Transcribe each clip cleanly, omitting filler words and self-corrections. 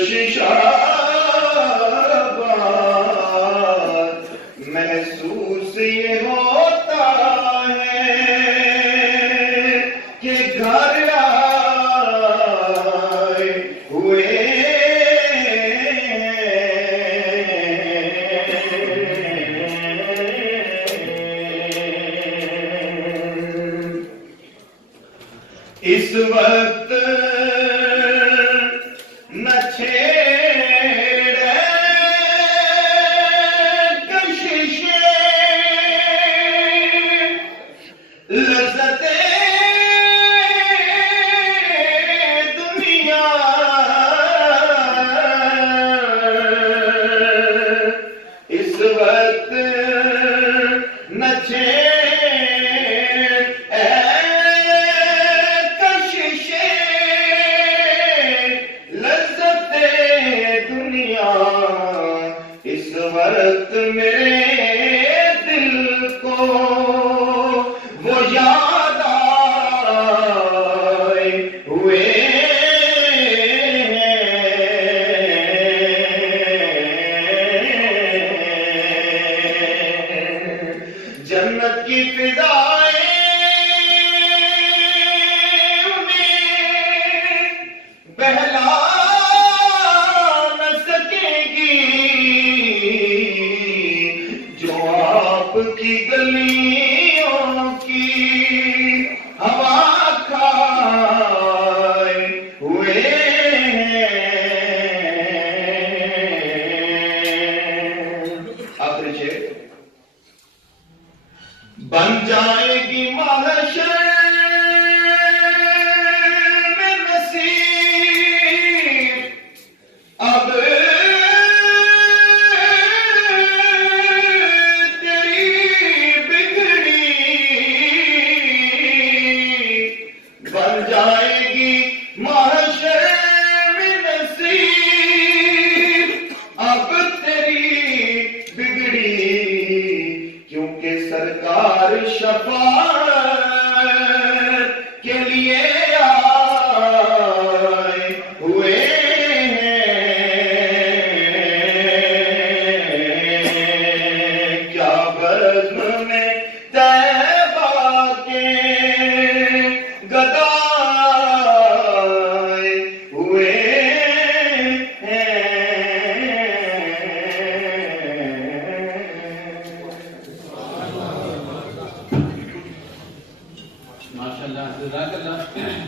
کشش محسوس یہ ہوتا ہے کہ گھر آئے ہوئے اس وقت نہ چھیڑے کشش لذت دنیا، اس وقت نہ چھیڑے اس وقت میرے دل کو وہ یاد آئے ہوئے جنت کی فضائیں انہیں بہلا کی گلیوں کی ہوا کھائے ہوئے آخری شعر بن جائے گی محشر میں نصیب اب سرکار شفاعت کے لیے آئے ہوئے کیا بزم میں طیبہ کے گدائے ہوئے جزاک اللہ۔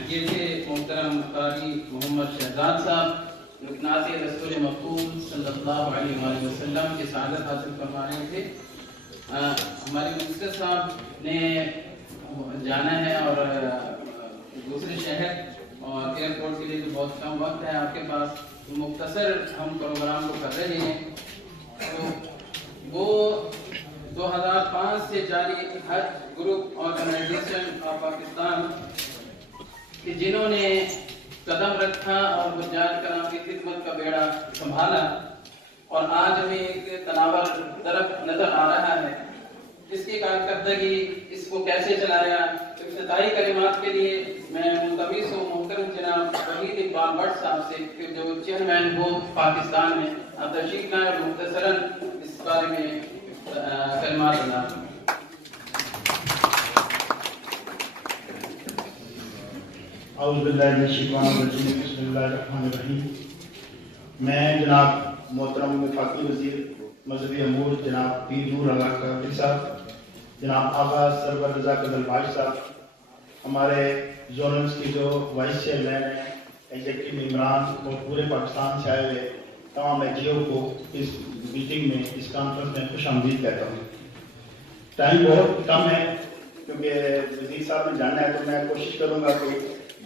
یہ تھے محترم قاری محمد شہزاد صاحب جو نعت رسول مقبول صلی اللہ علیہ وآلہ وسلم کی سعادت حاصل فرما رہے تھے۔ ہمارے منسٹر صاحب نے جانا ہے اور دوسرے شہر اور ایئرپورٹ کے لیے جو بہت کم وقت ہے آپ کے پاس، مختصر ہم پروگرام کو کر رہے ہیں۔ تو وہ 2005 سے جاری حج گروپ آرگنائزیشن آف پاکستان کہ جنہوں نے قدم رکھا اور حجاج کرام کی خدمت کا بیڑا سنبھالا، اور آج ہمیں ایک تناور طرف نظر آ رہا ہے۔ اس کی کارکردگی، اس کو کیسے چلایا، افتتاحی کلمات کے لیے میں ملتمس ہوں محترم جناب وحید اقبال بٹ صاحب سے کہ جو چیئرمین ہو پاکستان میں، آپ تشریف لائیں اور مختصراً اس بارے میں کلمات ادا کریں۔ اعوذ باللہ من الشیطان الرجیم، بسم اللہ الرحمن الرحیم۔ میں جناب محترم وفاقی وزیر مذہبی امور جناب پیر نور اللہ قادری صاحب، جناب آغا سرور رضا قدل باج صاحب، ہمارے زونلز کی جو وائس چیئرمین ہیں، ایگزیکٹو ممبران اور پورے پاکستان سے آئے ہوئے تمام ایجیو کو اس میٹنگ میں، اس کانفرنس میں خوش آمدید کہتا ہوں۔ ٹائم بہت کم ہے کیونکہ وزیر صاحب نے جانا ہے، تو میں کوشش کروں گا کہ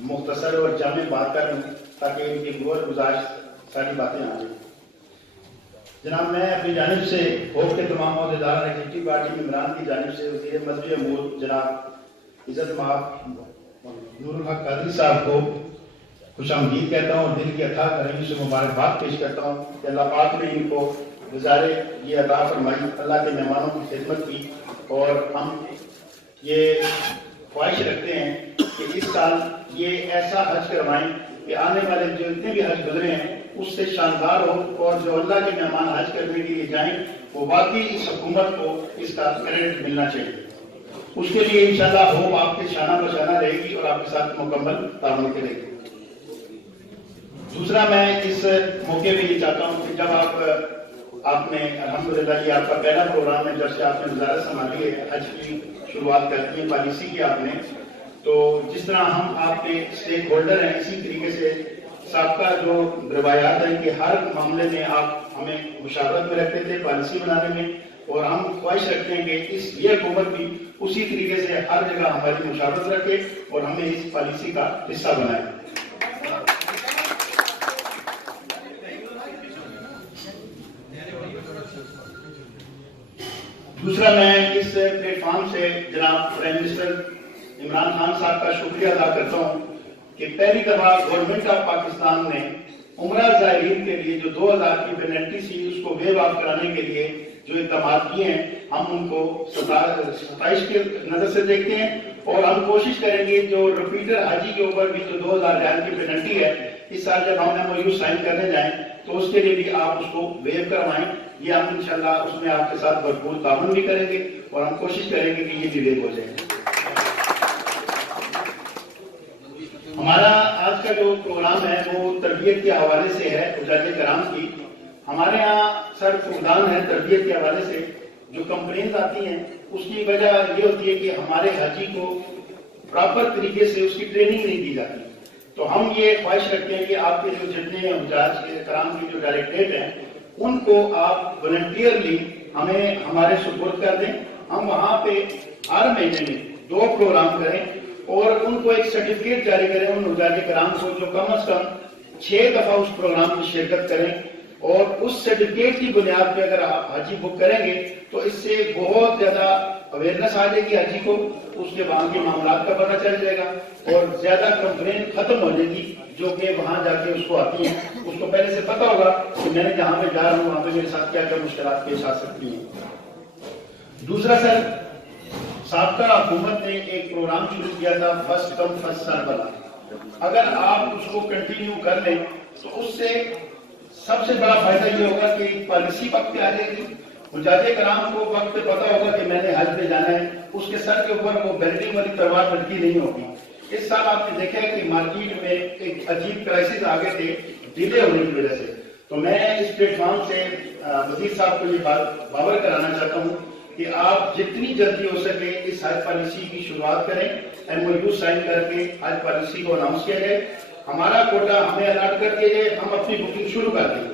مختصر اور جامع بات کروں تاکہ ان کی غور گزارش ساری باتیں آ جائیں۔ جناب میں اپنی جانب سے ہوپ کے تمام عہدیدار ایگزیکٹو پارٹی ممبران کی جانب سے وزیر مذہبی امور جناب عزت مآب نور الحق قادری صاحب کو خوش آمدید کہتا ہوں اور دل کی اتھاہ گرمی سے مبارکباد پیش کرتا ہوں کہ اللہ پاک نے ان کو گزارے یہ عطا فرمائی، اللہ کے مہمانوں کی خدمت کی، اور ہم یہ خواہش رکھتے ہیں کہ اس سال یہ ایسا حج کروائیں کہ آنے والے جو اتنے بھی حج گزرے ہیں اس سے شاندار ہو، اور جو اللہ کے مہمان حج کرنے کے لیے جائیں وہ واقعی اس حکومت کو اس کا کریڈٹ ملنا چاہیے۔ اس کے لیے انشاءاللہ ہوپ آپ کے شانہ بشانہ رہے گی اور آپ کے ساتھ مکمل تعاون کرے گی۔ دوسرا میں اس موقع پہ یہ چاہتا ہوں کہ جب آپ نے الحمدللہ یہ آپ کا پہلا پروگرام ہے جب سے آپ نے وزارت سنبھالی ہے، حج کی شروعات کرتی ہے پالیسی کی آپ نے، تو جس طرح ہم آپ کے اسٹیک ہولڈر ہیں اسی طریقے سے سابقہ جو روایات ہیں کہ ہر معاملے میں آپ ہمیں مشاورت میں رکھتے تھے پالیسی بنانے میں، اور ہم خواہش رکھتے ہیں کہ یہ حکومت بھی اسی طریقے سے ہر جگہ ہماری مشاورت رکھے اور ہمیں اس پالیسی کا حصہ بنائے۔ دوسرا میں اس پلیٹ فارم سے جناب پرائم منسٹر عمران خان صاحب کا شکریہ ادا کرتا ہوں کہ پہلی دفعہ گورنمنٹ آف پاکستان نے عمرہ زائرین کے لیے جو 2000 کی پینلٹی تھی اس کو ویو آف کرانے کے لیے جو اقدامات کیے ہیں، ہم ان کو ستائش کے نظر سے دیکھتے ہیں، اور ہم کوشش کریں گے جو ریپیٹر حاجی کے اوپر بھی جو 2000 ریال کی پینلٹی ہے، اس سال جب ہم MOU سائن کرنے جائیں تو اس کے لیے بھی آپ اس کو ویو کروائیں۔ یہ ہم انشاءاللہ اس میں آپ کے ساتھ بھرپور تعاون بھی کریں گے اور ہم کوشش کریں گے کہ یہ بھی ویو ہو جائے۔ ہمارا آج کا جو پروگرام ہے وہ تربیت کے حوالے سے ہے، حجاج کرام کی۔ ہمارے ہاں سر فقدان ہے تربیت کے حوالے سے، جو کمپلینز آتی ہیں اس کی وجہ یہ ہوتی ہے کہ ہمارے حاجی کو پراپر طریقے سے اس کی ٹریننگ نہیں دی جاتی۔ تو ہم یہ خواہش رکھتے ہیں کہ آپ کے جو جتنے حجاج کرام کی جو ڈائریکٹریٹ ہیں ان کو آپ والنٹیئرلی ہمیں ہمارے سپورٹ کر دیں۔ ہم وہاں پہ ہر مہینے میں 2 پروگرام کریں اور ان کو ایک سرٹیفکیٹ جاری کریں ان حجاج کرام کو جو کم از کم 6 دفعہ اس پروگرام میں شرکت کریں، اور اس سرٹیفکیٹ کی بنیاد پہ اگر آپ حاجی بک کریں گے تو اس سے بہت زیادہ اویئرنیس آ جائے گی حاجی کو، اس کے وہاں کے معاملات کا پتہ چل جائے گا اور زیادہ کمپلین ختم ہو جائے گی جو کہ وہاں جا کے اس کو آتی ہیں۔ اس کو پہلے سے پتہ ہوگا کہ میں نے جہاں پہ جا رہا ہوں وہاں پہ میرے ساتھ کیا کیا مشکلات پیش آ سکتی ہیں۔ دوسرا سر، سابقہ حکومت نے ایک پروگرام شروع کیا تھا فرسٹ کم فرسٹ سرو والا، اگر آپ اس کو کنٹینیو کر لیں تو اس سے سب سے بڑا فائدہ یہ ہوگا کہ پالیسی وقت پہ آ جائے گی، حجاج کرام کو وقت پہ پتہ ہوگا کہ میں نے حج پہ جانا ہے، اس کے سر کے اوپر وہ بیلٹنگ والی تلوار لٹکی نہیں ہوگی۔ اس سال آپ نے دیکھا ہے کہ مارکیٹ میں ایک عجیب کرائسس آگے تھے ڈیلے ہونے کی وجہ سے، تو میں اس پلیٹ فارم سے وزیر صاحب کو یہ بات باور کرانا چاہتا ہوں کہ آپ جتنی جلدی ہو سکے اس حج پالیسی کی شروعات کریں، MOU سائن کر کے حج پالیسی کو اناؤنس کیا جائے، ہمارا کوٹا ہمیں الاٹ کر دیا جائے، ہم اپنی بکنگ شروع کر دیں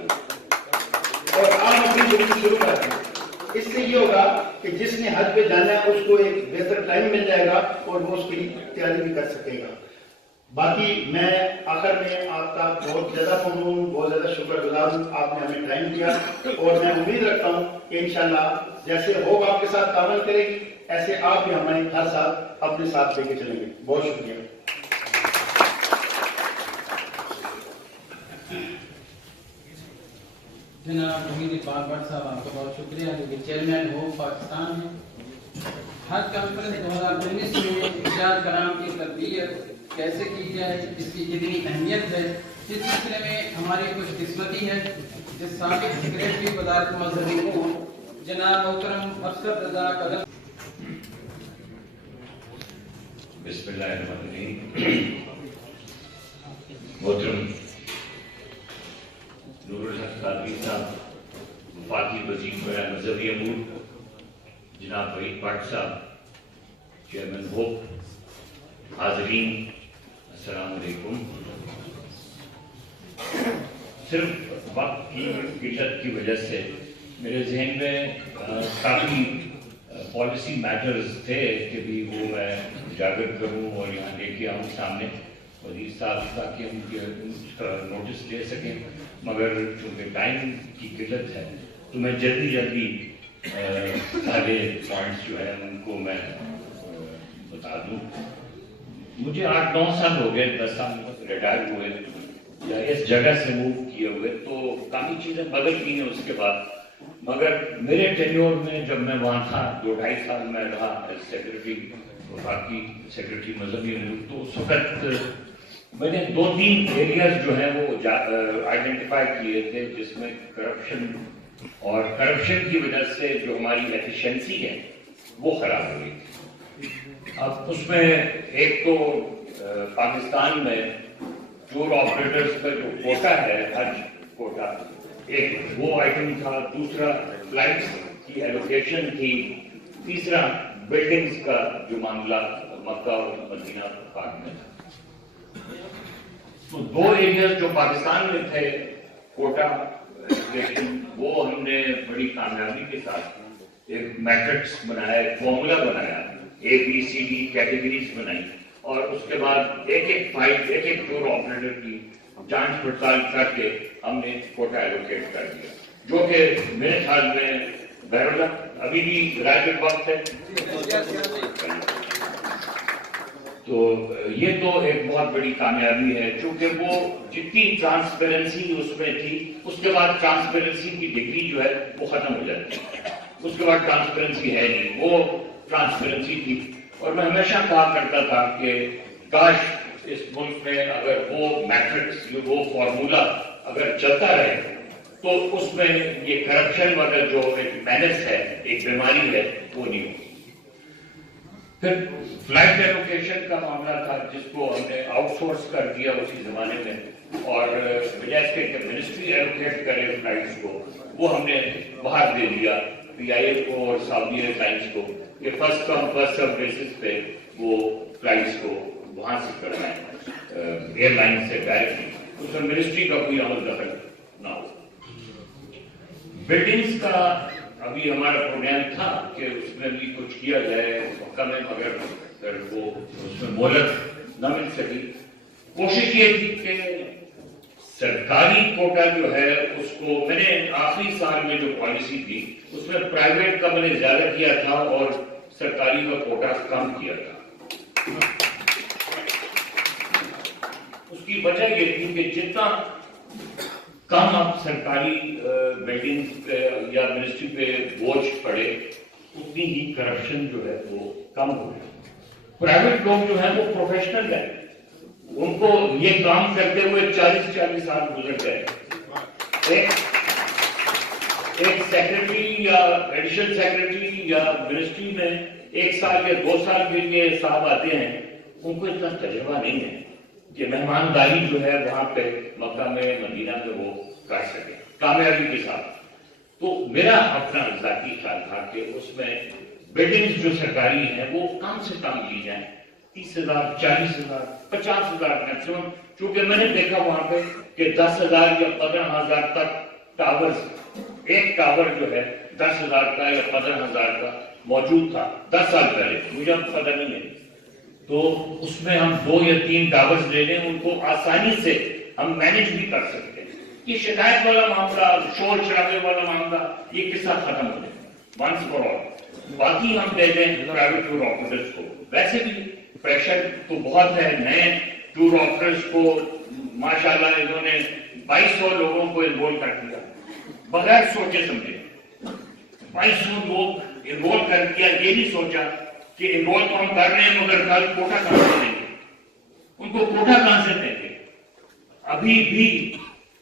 اور آپ اپنی بکنگ شروع کر دیں۔ اس سے یہ ہوگا کہ جس نے حج پہ جانا ہے اس کو ایک بہتر ٹائم مل جائے گا اور وہ اس کی تیاری بھی کر سکے گا۔ باقی میں آخر میں آپ کا بہت زیادہ ممنون، بہت زیادہ شکر گزار ہوں، آپ نے ہمیں ٹائم دیا، اور میں امید رکھتا ہوں کہ انشاءاللہ جیسے ہوپ آپ کے ساتھ تعاون کرے گی ایسے آپ بھی ہمیں ہر سال اپنے ساتھ لے کے چلیں گے۔ بہت شکریہ۔ جناب حمید اقبال بٹ صاحب، آپ کا بہت شکریہ جو کہ چیئرمین ہوپ پاکستان ہیں۔ حج کانفرنس 2019 میں حجاج کرام کی تربیت کیسے کی جائے، اس کی کتنی اہمیت ہے، اس سلسلے میں ہماری خوش قسمتی ہے کہ سابق سیکریٹری وزارت مذہبی امور جناب محترم افسر رضا قدم۔ بسم اللہ الرحمن الرحیم۔ محترم نور الحق قادری صاحب، وفاقی وزیر برائے مذہبی امور جناب وحید بٹ صاحب، چیئرمین ہوپ، حاضرین السلام علیکم۔ صرف وقت کی قلت کی وجہ سے میرے ذہن میں کافی پالیسی میٹرز تھے کہ بھی وہ میں اجاگر کروں اور یہاں لے کے آؤں سامنے وزیر صاحب تاکہ ہم اس کا نوٹس لے سکیں، مگر چونکہ ٹائم کی قلت ہے تو میں جلدی سارے پوائنٹس جو ہیں ان کو میں بتا دوں۔ مجھے 8-9 سال ہو گئے، 10 سال ریٹائر ہوئے یا اس جگہ سے موو کیے ہوئے، تو کافی چیزیں بدل گئی ہیں اس کے بعد، مگر میرے ٹینیور میں جب میں وہاں تھا 2-2.5 سال میں رہا ایز سیکرٹری، وفاقی سیکرٹری مذہبی امور، تو اس وقت میں نے 2-3 ایریاز جو ہیں وہ آئیڈینٹیفائی کیے تھے جس میں کرپشن اور کرپشن کی وجہ سے جو ہماری ایفیشنسی ہے وہ خراب ہو گئی تھی. اب اس میں ایک تو پاکستان میں ٹور آپریٹرز کا جو کوٹا ہے حج کوٹا ایک وہ آئٹم تھا, دوسرا فلائٹس کی ایلوکیشن تھی, تیسرا بلڈنگز کا جو معاملہ مکہ اور مدینہ پاک میں تھا. تو 2 ایریاز جو پاکستان میں تھے کوٹا ایلوکیشن وہ ہم نے بڑی کامیابی کے ساتھ ایک میٹرکس بنایا, ایک فارمولا بنایا, ABCD کیٹیگریز بنائی اور اس کے بعد ایک ایک ٹور آپریٹر کی جانچ پڑتال کر کے ہم نے کوٹا ایلوکیٹ کر دیا, جو کہ میرے خیال میں بہرحال ابھی بھی رائٹ وقت ہے. تو یہ تو ایک بہت بڑی کامیابی ہے, چونکہ وہ جتنی ٹرانسپیرنسی اس میں تھی اس کے بعد ٹرانسپیرنسی کی ڈگری جو ہے وہ ختم ہو جاتی ہے, اس کے بعد ٹرانسپیرنسی ہے نہیں, وہ ٹرانسپیرنسی تھی. اور میں ہمیشہ کہا کرتا تھا کہ کاش اس ملک میں اگر وہ میٹرکس وہ فارمولا اگر چلتا رہے تو اس میں یہ کرپشن والا جو ایک مینس ہے, ایک بیماری ہے, وہ نہیں ہوگی. پھر فلائٹ ایلوکیشن کا معاملہ تھا جس کو ہم نے آؤٹ سورس کر دیا اسی زمانے میں, اور بجائے اس کے کہ منسٹری ایلوکیٹ کرے فلائٹس کو وہ ہم نے باہر دے دیا PIA کو اور سعودی ایئر لائنس کو کہ first come first serve basis پہ وہ فلائٹس کو وہاں سے کرنا ہے ایئر لائن سے ڈائریکٹلی, اس میں منسٹری کا کوئی عمل دخل نہ ہو. بلڈنگز کا ابھی ہمارا پروگرام تھا کہ اس میں بھی کچھ کیا جائے مکہ میں, مگر وہ اس میں مہلت نہ مل سکی. کوشش یہ تھی کہ سرکاری کوٹا جو ہے اس کو میں نے آخری سال میں جو پالیسی تھی اس میں پرائیویٹ کا میں نے زیادہ کیا تھا اور سرکاری کا کوٹا کم کیا تھا. اس کی وجہ یہ تھی کہ جتنا کم اب سرکاری بلڈنگ یا منسٹری پہ بوجھ پڑے اتنی ہی کرپشن جو ہے وہ کم ہو گیا. پرائیویٹ لوگ جو ہیں وہ پروفیشنل ہیں, ان کو یہ کام کرتے ہوئے 40 سال گزر گئے. ایک سیکرٹری یا ایڈیشنل سیکرٹری یا منسٹری میں 1 سال یا 2 سال کے لیے صاحب آتے ہیں, ان کو اتنا تجربہ نہیں ہے کہ مہمانداری جو ہے وہاں پہ مکہ میں مدینہ میں وہ کر سکے کامیابی کے ساتھ. تو میرا اپنا ذاتی خیال تھا کہ اس میں بلڈنگز جو سرکاری ہیں وہ کم سے کم لی جائیں, 30,000 40,000 50,000 میکسیمم, چونکہ میں نے دیکھا وہاں پہ کہ 10,000 یا 15,000 تک ٹاورز, ایک ٹاور جو ہے 10,000 کا یا 15,000 کا موجود تھا 10 سال پہلے, مجھے اب پتہ نہیں ہے. تو اس میں ہم 2 یا 3 ٹاورز لے لیں, ان کو آسانی سے ہم مینج بھی کر سکتے ہیں. یہ شکایت والا معاملہ, شور شرابے والا معاملہ, یہ قصہ ختم ہو جائے ونس فار آل. باقی ہم دے دیں پرائیویٹ ٹور آپریٹرز کو. ویسے بھی پریشر تو بہت ہے, نئے ٹور آپریٹرز کو ماشاءاللہ انہوں نے 2200 لوگوں کو انرول کر دیا بغیر سوچے سمجھے. 2200 لوگ انرول کر دیا, یہ نہیں سوچا کہ انرول تو ہم کر رہے ہیں مگر کل کوٹا کہاں سے دیں گے, ان کو کوٹا کہاں سے دیں گے. ابھی بھی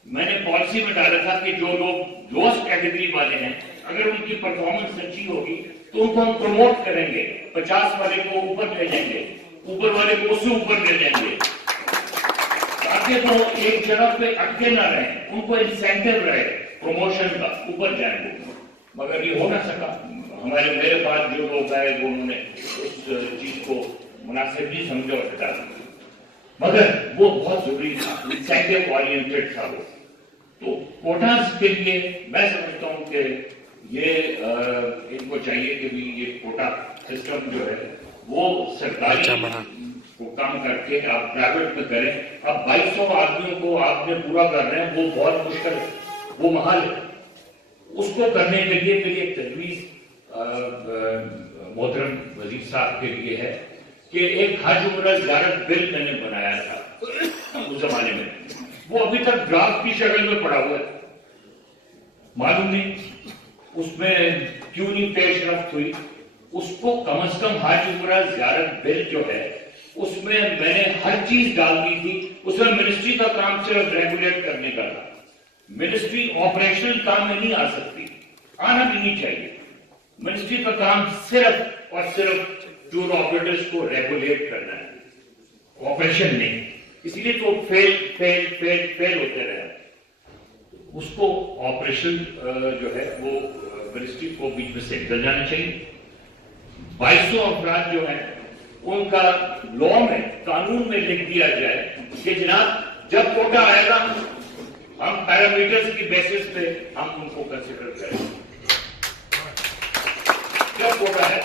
میں نے پالیسی میں ڈالا تھا کہ جو لوگ لوسٹ کیٹیگری والے ہیں اگر ان کی پرفارمنس اچھی ہوگی تو ان کو ہم پروموٹ کریں گے, 50 والے کو اوپر لے جائیں گے, اوپر والے کو اس سے اوپر لے جائیں گے, تاکہ وہ ایک جگہ پہ اٹکے نہ رہیں, ان کو انسینٹیو رہے پروموشن کا, اوپر جائیں گے. مگر یہ ہو نہ سکا. میرے پاس جو لوگ آئے وہ انہوں نے اس چیز کو مناسب نہیں سمجھا اور ہٹا دیا, مگر وہ بہت ضروری تھا, انسینٹیو اورینٹڈ تھا وہ. تو کوٹاز کے لیے میں سمجھتا ہوں کہ یہ ان کو چاہیے کہ بھی یہ کوٹا سسٹم جو ہے وہ سرکاری کو کم کر کے آپ پرائیویٹ میں کریں. اب 2200 آدمیوں کو آپ نے پورا کر رہے ہیں, وہ بہت مشکل ہے, وہ محال ہے. اس کو کرنے کے لیے میری ایک تجویز محترم وزیر صاحب کے لیے ہے کہ ایک حج عمرہ زیارت بل میں نے بنایا تھا اس زمانے میں, وہ ابھی تک ڈرافٹ کی شکل میں پڑا ہوا ہے, معلوم نہیں اس میں کیوں نہیں پیش رفت ہوئی. اس کو کم از کم حج عمرہ زیارت بل جو ہے اس میں میں نے ہر چیز ڈال دی تھی. اس میں منسٹری کا کام صرف ریگولیٹ کرنے کا تھا. منسٹری آپریشنل کام میں نہیں آ سکتی, آنا بھی نہیں چاہیے. منسٹری کا کام صرف اور صرف ٹور آپریٹرز کو ریگولیٹ کرنا ہے, آپریشن نہیں. اس لیے تو فیل ہوتے رہے. اس کو آپریشن جو ہے وہ منسٹری کو بیچ میں سے نکل جانا چاہیے. 2200 افراد جو ہیں ان کا لا میں, قانون میں لکھ دیا جائے کہ جناب جب کوٹا آئے گا ہم پیرامیٹرز کی بیسس پہ ہم ان کو کنسیڈر کریں گے. جب کوٹا ہے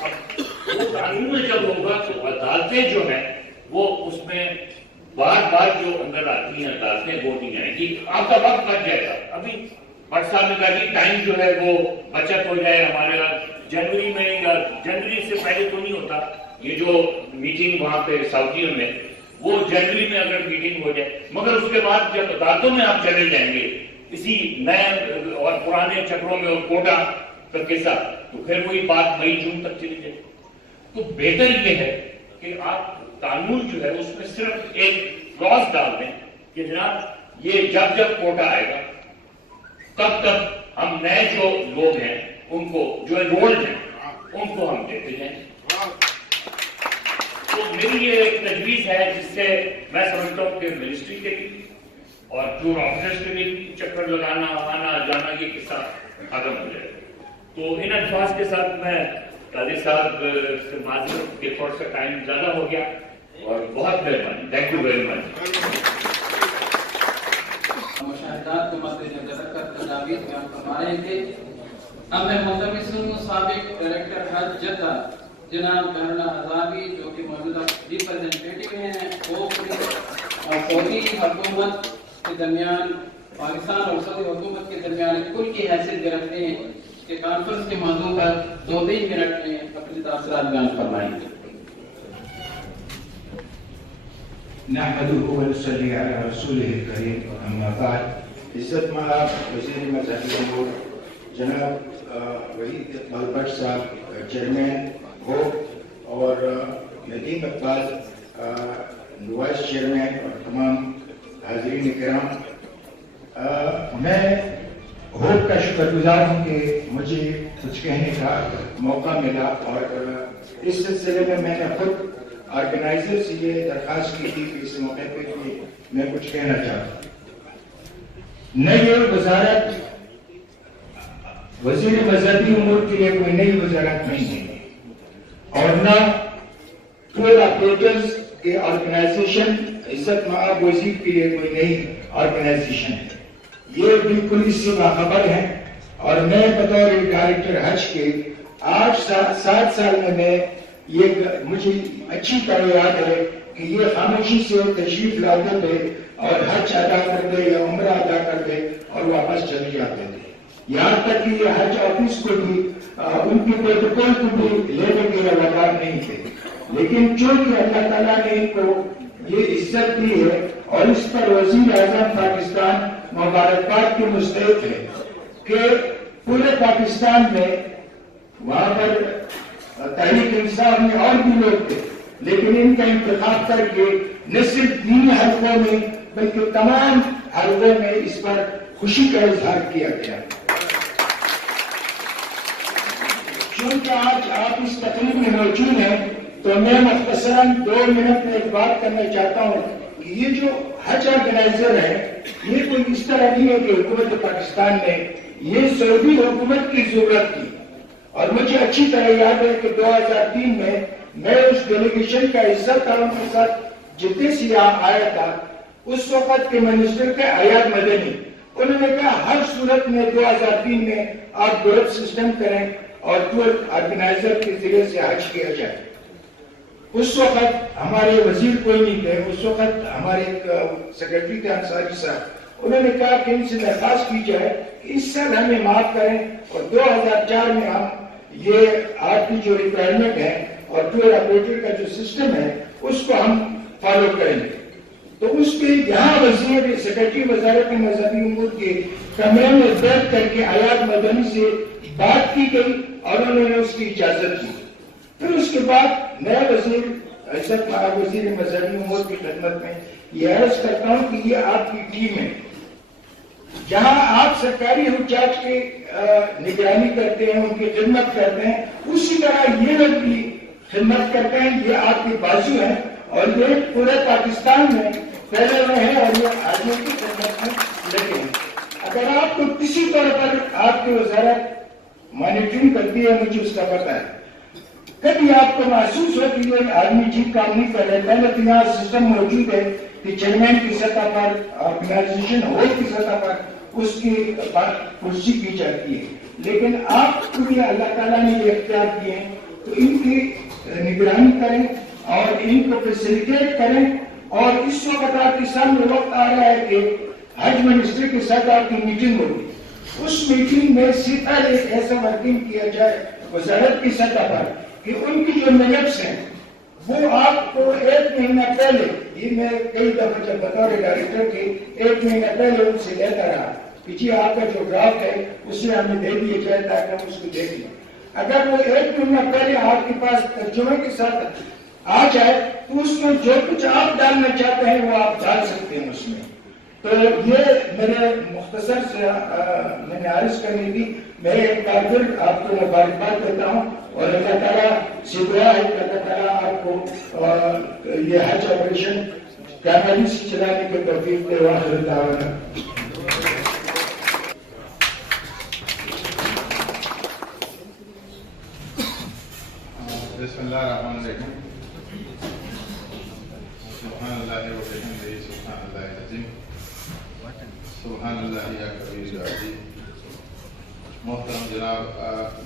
اب وہ قانون میں جب ہوگا تو عدالتیں جو ہیں وہ اس میں بار بار جو اندر آتی ہیں عدالتیں وہ نہیں آئیں گی. آپ کا وقت بچ جائے گا. ابھی بٹ صاحب نے کہا کہ ٹائم جو ہے وہ بچت ہو جائے ہمارے جنوری میں, یا جنوری سے پہلے تو نہیں ہوتا. یہ جو میٹنگ وہاں پہ سعودیوں میں وہ جنوری میں اگر میٹنگ ہو جائے, مگر اس کے بعد جب عدالتوں میں آپ چلے جائیں گے اسی نئے اور پرانے چکروں میں اور کوٹا کا قصہ, تو پھر وہی بات مئی جون تک چلی جائے. تو بہتر یہ ہے کہ آپ قانون جو ہے اس میں صرف ایک کلاز ڈال دیں کہ جناب یہ جب جب کوٹا آئے گا تب تک ہم نئے جو لوگ ہیں ان کو جو انرولڈ ہیں ان کو ہم دیتے جائیں. تو میری یہ ایک تجویز ہے جس سے میں سمجھتا ہوں کہ منسٹری کے لیے اور ٹور آفیسرز کے لیے چکر لگانا آنا جانا یہ قصہ ختم ہو جائے. تو ان الفاظ کے ساتھ میں قاضی صاحب سے معذرت کہ تھوڑا سا ٹائم زیادہ ہو گیا, اور بہت مہربانی. Thank you very much. مشاہدات کو مد نظر رکھ کر تجاویز بیان فرما رہے تھے. اب میں ملتمسوں سابق ڈائریکٹر حج جدہ جناب کرنا ہزاروی جو کہ موجودہ ریپرزنٹیٹیو ہیں وہ اور سعودی حکومت کے درمیان پاکستان اور سعودی حکومت کے درمیان کل کی حیثیت کے رکھتے ہیں کہ کانفرنس کے موضوع پر 2-3 منٹ میں اپنے تاثرات بیان فرمائیں. نحمده ونصلي على رسوله الكريم اما بعد. عزت مآب وزیر مذہبی امور جناب وحید اقبال بٹ صاحب چیئرمین ہو, اور ندیم اقبال وائس چیئرمین, اور تمام حاضرین کرام, میں ہوپ کا شکر گزار ہوں کہ مجھے کچھ کہنے کا موقع ملا. اور اس سلسلے میں نے خود آرگنائزر سے یہ درخواست کی تھی کہ اس موقع پہ کہ میں کچھ کہنا چاہتا ہوں. نہ یہ وزارت وزیر مذہبی امور کے لیے کوئی نئی وزارت نہیں ہے, اور نہ ٹور آپریٹرز کے آرگنائزیشن عزت مآب وزیر کے لیے کوئی نئی آرگنائزیشن ہے. یہ بالکل اس سے باخبر ہے. اور میں بطور ڈائریکٹر حج کے 8-7 سال میں یہ مجھے اچھی طرح یاد ہے کہ یہ خاموشی سے تشریف لاتے تھے اور حج ادا کر دے یا عمرہ ادا کر دے اور واپس چلے جاتے تھے. یہاں تک کہ یہ حج آفس کو بھی ان کی پروٹوکول کو بھی لینے کے روادار نہیں تھے. لیکن چونکہ اللہ تعالیٰ نے ان کو یہ عزت دی ہے اور اس پر وزیر اعظم پاکستان مبارکباد کے مستحق ہے کہ پورے پاکستان میں وہاں پر تحریک انصاف میں اور بھی لوگ تھے, لیکن ان کا انتخاب کر کے نہ صرف دینی حلقوں میں بلکہ تمام حلقوں میں اس پر خوشی کا اظہار کیا گیا. چونکہ آج آپ اس تقریب میں موجود ہیں تو میں مختصراً 2 منٹ میں ایک بات کرنا چاہتا ہوں کہ یہ جو حج آرگنائزر ہے یہ کوئی اس طرح نہیں ہے کہ حکومت پاکستان نے یہ سعودی حکومت کی ضرورت تھی. اور مجھے اچھی طرح یاد ہے کہ 2003 میں اس ڈیلیگیشن کا حصہ تھا, ان کے ساتھ جتنے سے آیا تھا. اس وقت کے منسٹر تھے ایاد مدنی. انہوں نے کہا ہر صورت میں 2003 میں آپ گروپ سسٹم کریں اور ٹور آرگنائزر کے ذریعے سے حج کیا جائے. اس وقت ہمارے وزیر کوئی نہیں تھے, اس وقت ہمارے سیکرٹری تھے انصاری صاحب. انہوں نے کہا کہ ان سے درخواست کی جائے کہ اس سال ہمیں معاف کریں اور 2004 میں ہم یہ آپ کی جو ریکوائرمنٹ ہے اور ٹور آپریٹر کا جو سسٹم ہے اس کو ہم فالو کریں گے. تو اس کے یہاں وزیر سیکرٹری وزارت مذہبی امور کے کمرے میں بیٹھ کر کے ایاد مدنی سے بات کی گئی اور انہوں نے اس کی اجازت دی. پھر اس کے بعد نئے وزیر عزت مآب وزیر مذہبی امور کی خدمت میں یہ عرض کرتا ہوں کہ یہ آپ کی ٹیم ہے. جہاں آپ سرکاری حجاج کی نگرانی کرتے ہیں، ان کی خدمت کرتے ہیں، اسی طرح یہ لوگ بھی خدمت کرتے ہیں. یہ آپ کے بازو ہیں اور یہ پورے پاکستان میں پھیلے ہوئے ہیں اور یہ آدمی کی خدمت میں لگے ہیں. اگر آپ کو کسی طور پر آپ کی وزارت مانیٹرنگ کرتی ہے، مجھے اس کا پتہ ہے، کبھی آپ کو محسوس ہو کہ یہ آدمی ٹھیک کام نہیں کر رہے، پہلے تو یہاں سسٹم موجود ہے کہ چیئرمین کی سطح پر، آرگنائزیشن ہول کی سطح پر اس کی کرسی کی جاتی ہے. لیکن آپ کو بھی اللہ تعالیٰ نے یہ اختیار کیے ہیں تو ان کی نگرانی کریں اور ان کو فیسیلیٹیٹ کریں. اور اس وقت آپ کے سامنے وقت آ رہا ہے کہ حج منسٹر کے ساتھ آپ کی میٹنگ ہوگی. اس میٹنگ میں سیدھا ایک ایسا ورکنگ کیا جائے وزارت کی سطح پر کہ ان کی جو منٹس ہیں وہ آپ کو 1 مہینہ پہلے، یہ میں کئی دفعہ جب بطور ڈائریکٹر کے 1 مہینہ پہلے ان سے لیتا رہا کہ جی آپ کا جو ڈرافٹ ہے اسے ہمیں دے دیا جائے تاکہ ہم اس کو دیکھ لیں. اگر وہ 1 مہینہ پہلے آپ کے پاس ترجمے کے ساتھ آ جائے تو اس میں جو کچھ آپ ڈالنا چاہتے ہیں وہ آپ ڈال سکتے ہیں اس میں. تو یہ میرے مختصر سے میں نے عرض کرنی تھی. میں ایک بار پھر آپ کو مبارکباد دیتا ہوں اور اللہ تعالیٰ سے دعا ہے کہ اللہ تعالیٰ آپ کو یہ حج آپریشن کامیابی سے چلانے کے توفیق دے. وآخر دعوانا بسم اللہ الرحمن الرحیم. سبحان اللہ و بحمدہ سبحان اللہ العظیم سبحان اللہ یا کبیر یا عظیم. محترم جناب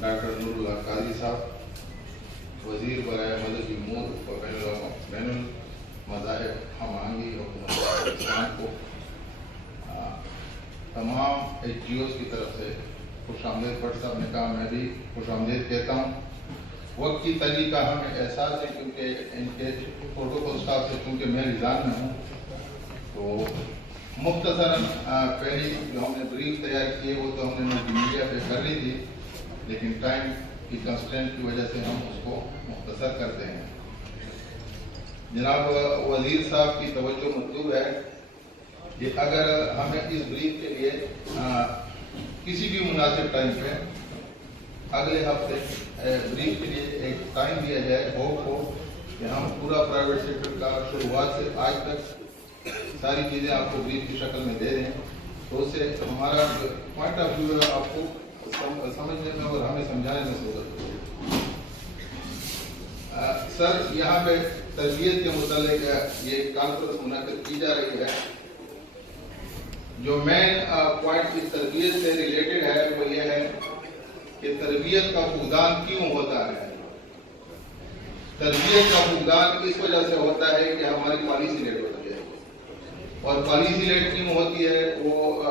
ڈاکٹر نور اللہ قاضی صاحب، وزیر برائے مذہبی امور و بین المذاہب ہم آہنگی حکومت پاکستان کو تمام NGOs کی طرف سے خوش آمدید. بٹ صاحب نے کہا، میں بھی خوش آمدید کہتا ہوں. وقت کی تنگی کا ہمیں احساس ہے کیونکہ ان کے پروٹوکول اسٹاف سے چونکہ میں نظام میں ہوں تو مختصراً پہلی جو ہم نے بریف تیار کی ہے وہ تو ہم نے میڈیا پہ کر لی تھی، لیکن ٹائم کی کنسٹرینٹ کی وجہ سے ہم اس کو مختصر کرتے ہیں. جناب وزیر صاحب کی توجہ مطلوب ہے کہ اگر ہمیں اس بریف کے لیے کسی بھی مناسب ٹائم پہ اگلے ہفتے بریف کے لیے ایک ٹائم دیا جائے، ہوپ ہو کہ ہم پورا پرائیویٹ سیکٹر کا شروعات سے آج تک ساری چیزیں آپ کو بریف کی شکل میں دے دیں تو اس سے ہمارا پوائنٹ آف ویو ہے آپ کو سمجھنے میں اور ہمیں سمجھانے میں ضرورت ہے. سر، یہاں پہ تربیت کے متعلق یہ کانفرنس منعقد کی جا رہی ہے. جو مین پوائنٹ اس تربیت سے ریلیٹڈ ہے وہ یہ ہے کہ تربیت کا فقدان کیوں ہوتا ہے. تربیت کا فقدان اس وجہ سے ہوتا ہے کہ ہماری پالیسی لیٹ ہوتی ہے. اور پالیسی لیٹ کیوں ہوتی ہے وہ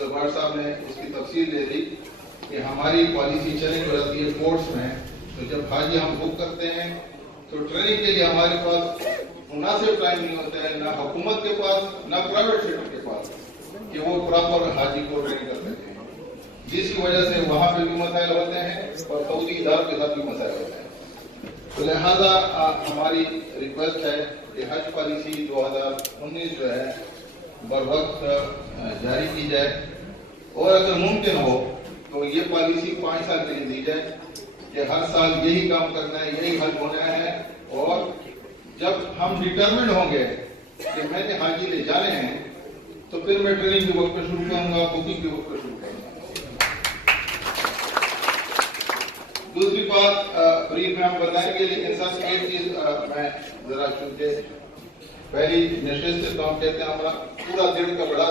زبار صاحب نے اس کی تفصیل دے دی کہ ہماری پالیسی چلنگ ہو جاتی ہے کورٹس میں. تو جب حاجی ہم بک کرتے ہیں تو ٹریننگ کے لیے ہمارے پاس مناسب ٹائم نہیں ہوتا ہے، نہ حکومت کے پاس نہ پرائیویٹ سیکٹر کے پاس کہ وہ پراپر حاجی کو ٹرین کر سکتے ہیں، جس کی وجہ سے وہاں پہ بھی مسائل ہوتے ہیں اور سعودی اداروں کے ساتھ بھی مسائل ہوتے ہیں. تو لہٰذا ہماری ریکویسٹ ہے کہ حج پالیسی 2019 جو ہے بر وقت جاری کی جائے اور اگر ممکن ہو تو یہ پالیسی 5 سال کے لیے دی جائے کہ ہر سال یہی کام کرنا ہے، یہی حل ہونا ہے. اور جب ہم ڈٹرمنڈ ہوں گے کہ میں نے حاجی لے جانے ہیں تو پھر میں ٹریننگ کے وقت پہ شروع کروں گا، بکنگ کے وقت پہ شروع کروں گا. دوسری بات بریف میں ہم بتائیں گے، لیکن سر ایک چیز میں ذرا چونکہ پہلی نشست سے تو ہم کہتے ہیں ہمارا پورا دن کا بڑا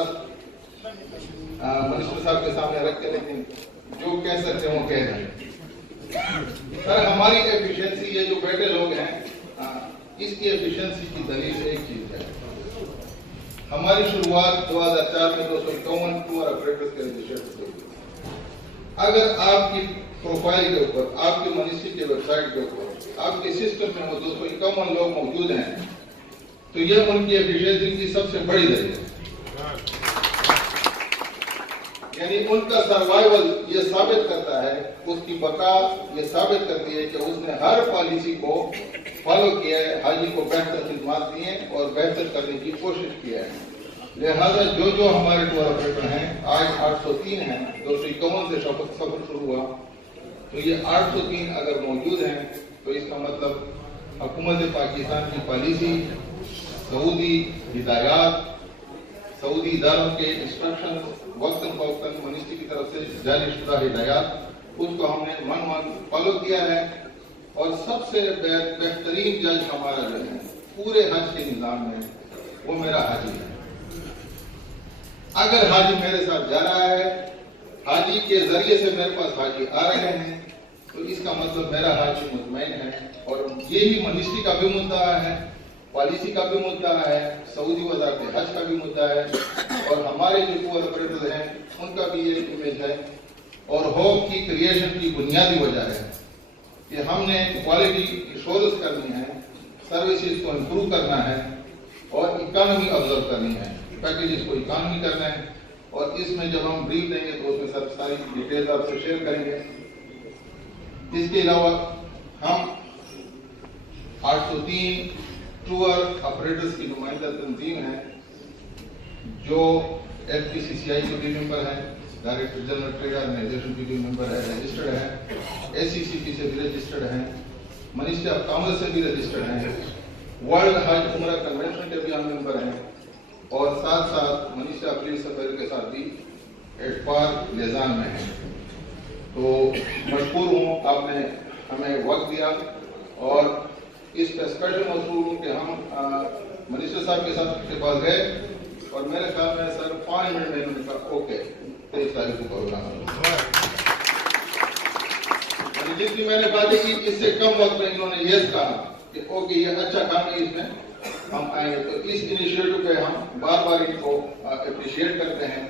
منسٹر صاحب کے سامنے رکھ کے، لیکن جو کہہ سکتے ہیں وہ کہہ دیں. سر ہماری ایفیشنسی، یہ جو بیٹھے لوگ ہیں اس کی ایفیشنسی کی دلیل ایک چیز ہے. ہماری شروعات 2004 میں 251 ٹور آپریٹرز کے رجسٹر ہوئی. اگر آپ کی پروفائل کے اوپر، آپ کی منسٹری کے ویب سائٹ کے اوپر، آپ کے سسٹم میں وہ 251 لوگ موجود ہیں تو یہ ان کی ایفیشنسی کی سب سے بڑی دلیل ہے. یعنی ان کا سروائیول یہ ثابت کرتا ہے، اس کی بقا یہ ثابت کرتی ہے کہ اس نے ہر پالیسی کو فالو کیا ہے، حاجی کو بہتر خدمات دی ہیں اور بہتر کرنے کی کوشش کی ہے۔ لہذا جو ہمارے ٹور آپریٹر ہیں، آج 803 ہیں، 251 سے سفر شروع ہوا، تو یہ 803 اگر موجود ہیں تو اس کا مطلب حکومت پاکستان کی پالیسی، سعودی ہدایات، سعودی اداروں کے انسٹرکشن، وقتاً فوقتاً منسٹری کی طرف سے جاری شدہ ہدایات، اس کو ہم نے من فالو کیا ہے۔ اور سب سے بہترین جج ہمارا جو ہے پورے حج کے نظام میں، وہ میرا حاجی ہے۔ اگر حاجی میرے ساتھ جا رہا ہے، حاجی کے ذریعے سے میرے پاس حاجی آ رہے ہیں، تو اس کا مطلب میرا حاجی مطمئن ہے۔ اور یہی منسٹری کا بھی مدعا ہے، پالیسی کا بھی مدعا ہے، سعودی وزارت حج کا بھی مدعا ہے، اور ہمارے جو ٹور آپریٹر ہیں ان کا بھی یہ امیج ہے۔ اور ہوپ کی کریشن کی بنیادی وجہ ہے کہ ہم نے کوالٹی ایشورنس کرنی ہے، سروسز کو امپروو کرنا ہے اور اکانومی آبزرو کرنی ہے، پیکیجز کو اکانومی کرنا ہے۔ اور اس میں جب ہم بریف دیں گے تو اس میں ساری ڈیٹیلز آپ سے شیئر کریں گے۔ اس کے علاوہ ہم 803 ٹور آپریٹرز کی نمائندہ تنظیم ہے، جو FPCCI کے بھی ممبر ہیں، ڈائریکٹر جنرل ٹریڈ آرگنائزیشن کی بھی ممبر ہے، رجسٹرڈ ہے، SCCP سے بھی رجسٹرڈ ہیں، منسٹری آف کامرس سے بھی رجسٹرڈ ہیں، ورلڈ حج عمرہ کنونشن کے بھی ہم ممبر ہیں، اور ساتھ ساتھ منسٹری آف پولیس افیئر کے ساتھ بھی اعتبار لیزان میں ہیں۔ تو مشکور ہوں آپ نے ہمیں وقت دیا، اور اس پہ اسپیشل مشکور ہوں کہ ہم منسٹر صاحب کے ساتھ کے پاس گئے اور میرے خیال میں سر 5 منٹ میں انہوں نے کہا اوکے 23 تاریخ کو پروگرام، جتنی میں نے باتیں کی اس سے کم وقت میں انہوں نے یس کہا کہ اوکے یہ اچھا کام ہے، اس میں ہم آئیں گے۔ تو اس انیشیٹو پہ ہم بار بار ان کو اپریشیٹ کرتے ہیں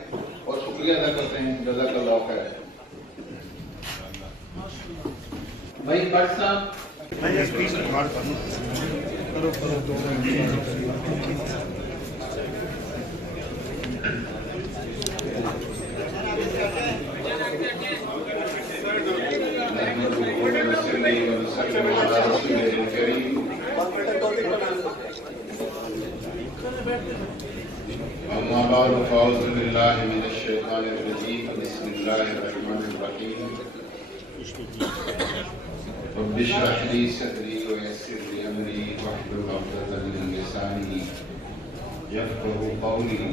اور شکریہ ادا کرتے ہیں۔ جزاک اللہ خیر۔ بھائی بٹ صاحب أما بعد فأعوذ بالله من الشيطان الرجيم بسم الله الرحمن الرحيم رب اشرح لي صدري ويسر لي أمري واحلل عقدة من لساني يفقهوا قولي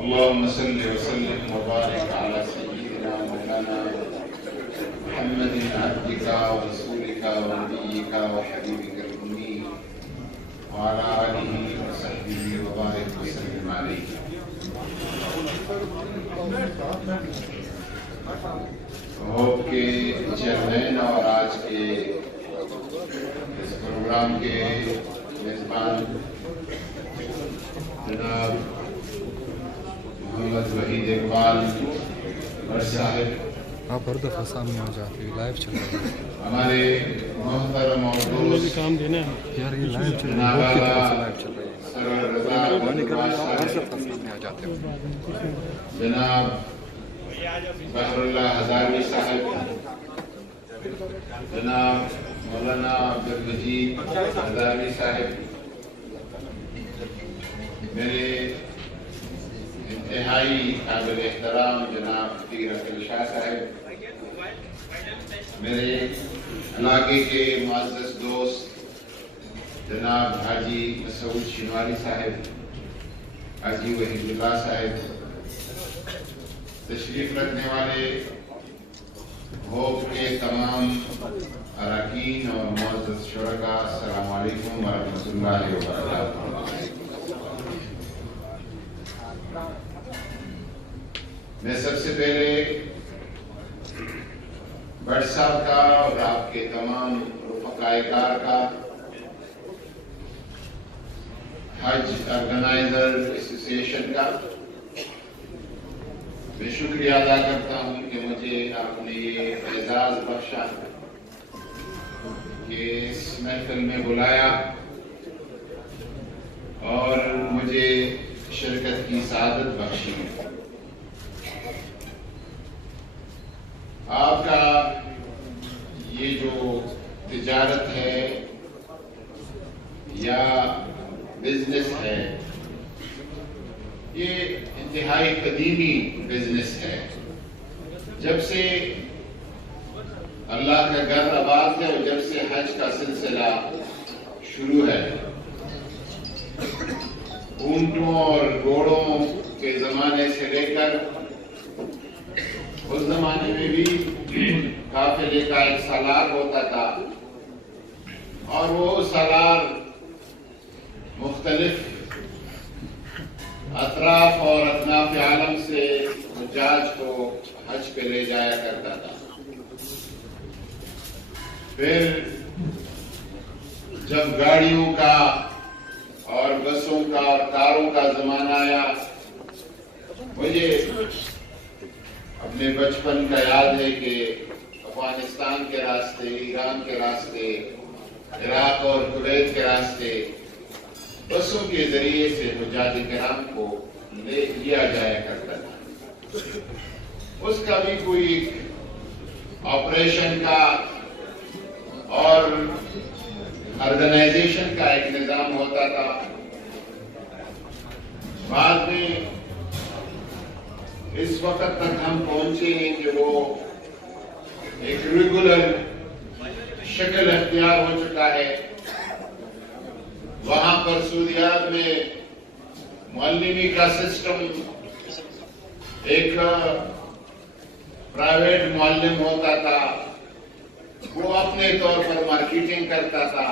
اللهم صل وسلم وبارك على سيدنا مولانا محمد عبدك ورسولك ونبيك وحبيبك الأمي وعلى آله وصحبه وبارك وسلم عليه۔ ہوپ کے چیئرمین اور آج کے اس پروگرام کے میزبان جناب محمد وحید اقبال بٹ صاحب، آپ ہر دفعہ سامنے آ جاتے ہیں، لائیو چل رہا ہے ہمارے محترم اور دوست کام دینا ہے یار، یہ لائیو چل رہا ہے، بہت کی طرف سے لائیو چل رہی ہے، سرور رضا ہر دفعہ سامنے آ جاتے ہیں۔ جناب بحر اللہ ہزاروی صاحب، جناب مولانا عبدالمجید ہزاروی صاحب، میرے انتہائی قابل احترام جناب پیر عقیل شاہ صاحب، میرے علاقے کے معزز دوست جناب حاجی مسعود شنواری صاحب، حاجی وحید اللہ صاحب، تشریف رکھنے والے ہوپ کے تمام اراکین اور معزز شرکاء، السلام علیکم ورحمۃ اللہ وبرکاتہ۔ میں سب سے پہلے بٹ صاحب کا اور آپ کے تمام رفقائے کار کا، حج آرگنائزر ایسوسی ایشن کا میں شکریہ ادا کرتا ہوں کہ مجھے آپ نے یہ اعزاز بخشا کہ اس محفل میں بلایا اور مجھے شرکت کی سعادت بخشی۔ آپ کا یہ جو تجارت ہے یا بزنس ہے یہ انتہائی قدیمی بزنس ہے. جب سے اللہ کا گھر آباد ہے اور جب سے حج کا سلسلہ شروع ہے، اونٹوں اور گھوڑوں کے زمانے سے لے کر اس زمانے میں بھی قافلے کا ایک سالار ہوتا تھا اور وہ سالار مختلف اطراف اور اطناف عالم سے حجاج کو حج پہ لے جایا کرتا تھا. پھر جب گاڑیوں کا اور بسوں کا اور کاروں کا زمانہ آیا، مجھے اپنے بچپن کا یاد ہے کہ افغانستان کے راستے، ایران کے راستے، عراق اور کویت کے راستے بسوں کے ذریعے سے حجاج کرام کو لے لیا جایا کرتا تھا. اس کا بھی کوئی آپریشن کا اور آرگنائزیشن کا ایک نظام ہوتا تھا. بعد میں اس وقت تک ہم پہنچے ہیں کہ وہ ایک ریگولر شکل اختیار ہو چکا ہے. وہاں پر سعودی عرب میں معلمی کا سسٹم ایک پرائیویٹ معلم ہوتا تھا، وہ اپنے طور پر مارکیٹنگ کرتا تھا،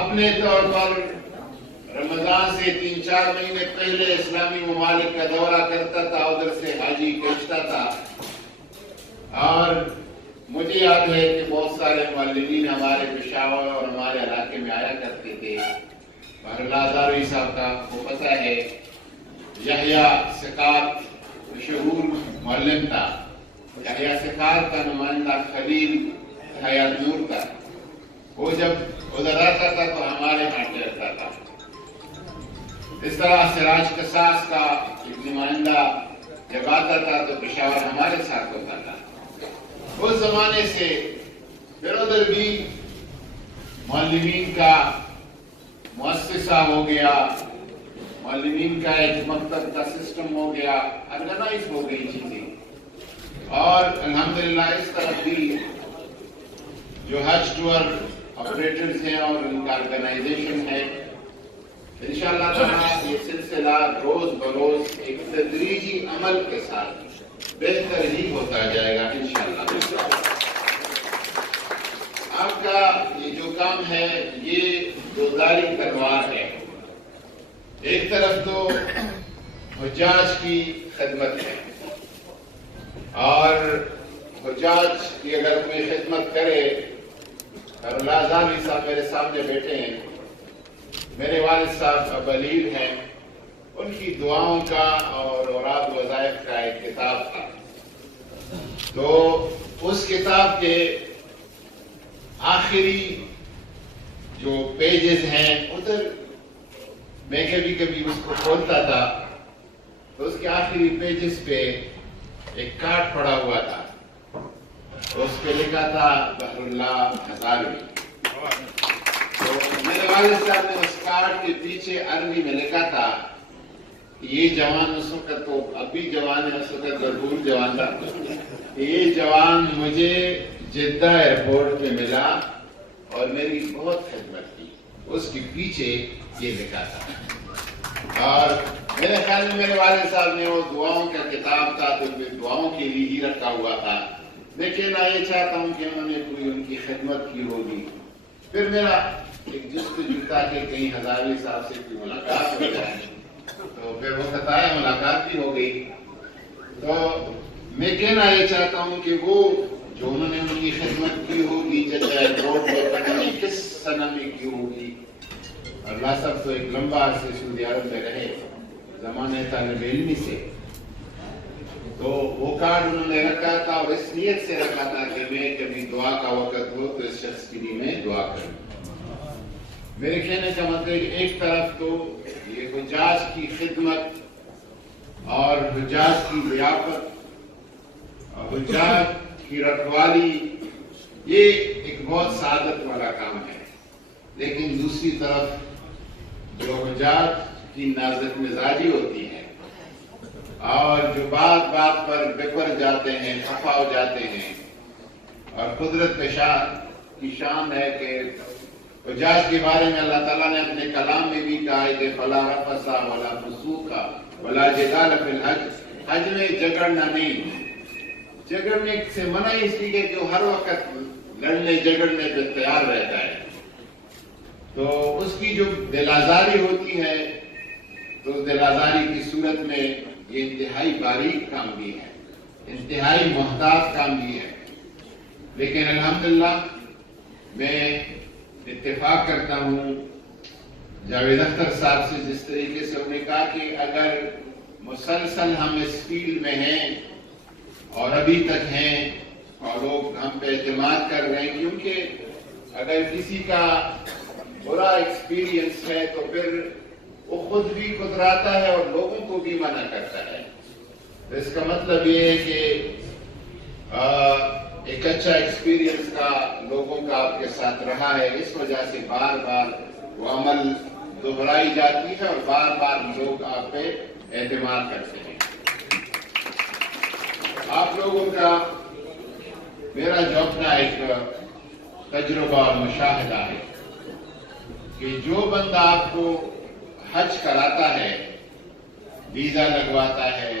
اپنے طور پر رمضان سے 3-4 مہینے پہلے اسلامی ممالک کا دورہ کرتا تھا، ادھر سے حاجی بھیجتا تھا. اور مجھے یاد ہے کہ بہت سارے معلمین ہمارے پشاور اور ہمارے علاقے میں آیا کرتے تھے. بہرحال صاحب کا وہ پتہ ہے، یحییٰ سکات مشہور معلم تھا. یحییٰ سکات کا نمائندہ خلیل حیات نور تھا. وہ جب ادھر آتا تھا تو ہمارے ہاں ٹھہرتا تھا. اس طرح سراج قصاص کا ایک نمائندہ جب آتا تھا تو پشاور ہمارے ساتھ ہوتا تھا. اس زمانے سے پھر ادھر بھی معلمین کا مؤسسہ ہو گیا، معلمین کا ایک مکتب کا سسٹم ہو گیا، آرگنائز ہو گئی چیزیں. اور الحمدللہ اس طرف بھی جو حج ٹور آپریٹرز ہیں اور ان کا آرگنائزیشن ہے، انشاءاللہ تعالیٰ یہ سلسلہ روز بروز ایک تدریجی عمل کے ساتھ بہتر ہی ہوتا جائے گا انشاءاللہ. آپ کا یہ جو کام ہے یہ دوزاری تلوار ہے. ایک طرف تو حجاج کی خدمت ہے، اور حجاج کی اگر کوئی خدمت کرے، اور لازامی صاحب میرے سامنے بیٹھے ہیں، میرے والد صاحب ابلیل ہیں، ان کی دعاؤں کا اور اوراد وظائف کا ایک کتاب تھا. تو اس کتاب کے آخری جو پیجز ہیں ادھر میں کبھی کبھی اس کو کھولتا تھا تو اس کے آخری پیجز پہ ایک کارڈ پڑا ہوا تھا. اس پہ لکھا تھا بحر اللہ ہزاروی. تو میرے والد صاحب نے اس کارڈ کے پیچھے عربی میں لکھا تھا، یہ جوان اس وقت تو اب بھی جوان ہے، اس وقت بھرپور جوان تھا، یہ جوان مجھے جدہ ایئرپورٹ پہ ملا اور میری بہت خدمت کی. اس کے پیچھے یہ لکھا تھا. اور میرے خیال میں میرے والد صاحب نے وہ دعاؤں کا کتاب تھا تو دعاؤں کے لیے ہی رکھا ہوا تھا. میں کہنا یہ چاہتا ہوں کہ انہوں نے کوئی ان کی خدمت کی ہوگی. پھر میرا ایک جستجو تھا کہ کہیں ہزاروی صاحب سے کوئی ملاقات ہو جائے، تو پھر وہ خطائے ملاقات بھی ہو گئی. تو میں کہنا یہ چاہتا ہوں کہ وہ جو انہوں نے ان کی خدمت کی ہوگی جدہ ایئرپورٹ پر پتہ نہیں کس سنہ میں کی ہوگی. اللہ صاحب تو ایک لمبا عرصے سعودی عرب میں رہے زمانے طالب علمی سے، تو وہ کارڈ انہوں نے رکھا تھا اور اس نیت سے رکھا تھا کہ میں کبھی دعا کا وقت ہو تو اس شخص کے لیے میں دعا کروں. میرے کہنے کا مطلب ایک طرف تو یہ حجاج کی خدمت اور حجاج کی ضیافت حجاج کی رکھوالی یہ ایک بہت سعادت والا کام ہے، لیکن دوسری طرف جو حجاج کی نازک مزاجی ہوتی ہے اور جو بات بات پر بکر جاتے ہیں، خفا ہو جاتے ہیں، اور قدرت کی شان ہے کہ حجاج کے بارے میں اللہ تعالیٰ نے اپنے کلام میں بھی کہا ہے کہ فلا رفث ولا فسوق ولا جدال فی الحج، حج میں جھگڑنا نہیں، جھگڑنے سے منع اس لیے کہ وہ ہر وقت لڑنے جھگڑنے پہ تیار رہتا ہے، تو اس کی جو دل آزاری ہوتی ہے تو اس دل آزاری کی صورت میں یہ انتہائی باریک کام بھی ہے، انتہائی محتاط کام بھی ہے، لیکن الحمدللہ میں اتفاق کرتا ہوں جاوید اختر صاحب سے جس طریقے سے انہوں نے کہا کہ اگر مسلسل ہم اس فیلڈ میں ہیں اور ابھی تک ہیں اور لوگ ہم پہ اعتماد کر رہے ہیں، کیونکہ اگر کسی کا برا ایکسپیرینس ہے تو پھر وہ خود بھی کتراتا ہے اور لوگوں کو بھی منع کرتا ہے، تو اس کا مطلب یہ ہے کہ ایک اچھا ایکسپیرینس کا لوگوں کا آپ کے ساتھ رہا ہے، اس وجہ سے بار بار وہ عمل دہرائی جاتی ہے اور بار بار لوگ آپ پہ اعتماد کرتے ہیں۔ آپ لوگوں کا میرا جو اپنا ایک تجربہ اور مشاہدہ ہے کہ جو بندہ آپ کو حج کراتا ہے، ویزا لگواتا ہے،